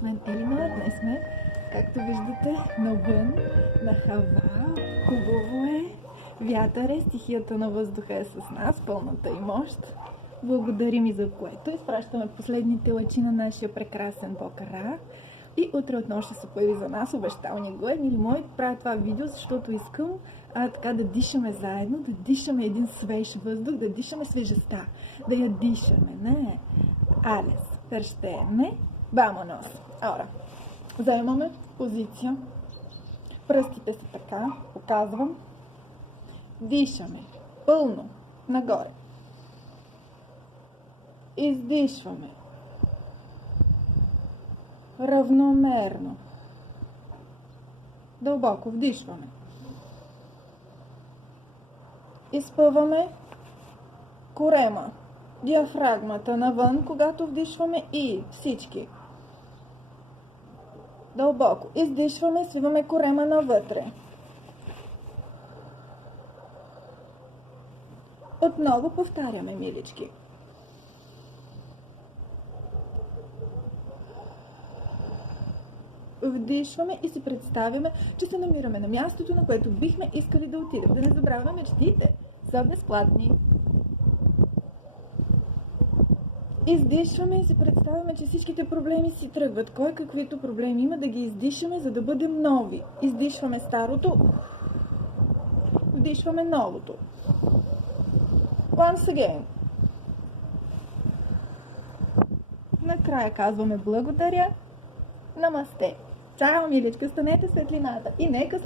с мен Елинор. Днес сме, както виждате, навън, на Хава. Хубаво е. Вятър е, стихията на въздуха е с нас, пълната и мощ. Благодарим и за което. Изпращаме последните лъчи на нашия прекрасен Бог Ра. И утре отново ще се появи за нас, обещал ни го. Мили мои, правя това видео, защото искам така да дишаме заедно, да дишаме един свеж въздух, да дишаме свежестта, да я дишаме, не? Алес, перщеме, vámonos. Ora, заемаме позиция, пръстите са така, показвам, дишаме пълно, нагоре, издишваме, равномерно, дълбоко вдишваме, изпъваме корема, диафрагмата навън, когато вдишваме, и всички дълбоко издишваме, свиваме корема навътре. Отново повтаряме, милички. Вдишваме и си представяме, че се намираме на мястото, на което бихме искали да отидем. Да не забравяме, мечтите са безплатни. Издишваме и си представяме, че всичките проблеми си тръгват. Кой каквито проблеми има, да ги издишаме, за да бъдем нови. Издишваме старото, вдишваме новото. Once again. Накрая казваме благодаря. Намасте. Чао, миличка, станете светлината и нека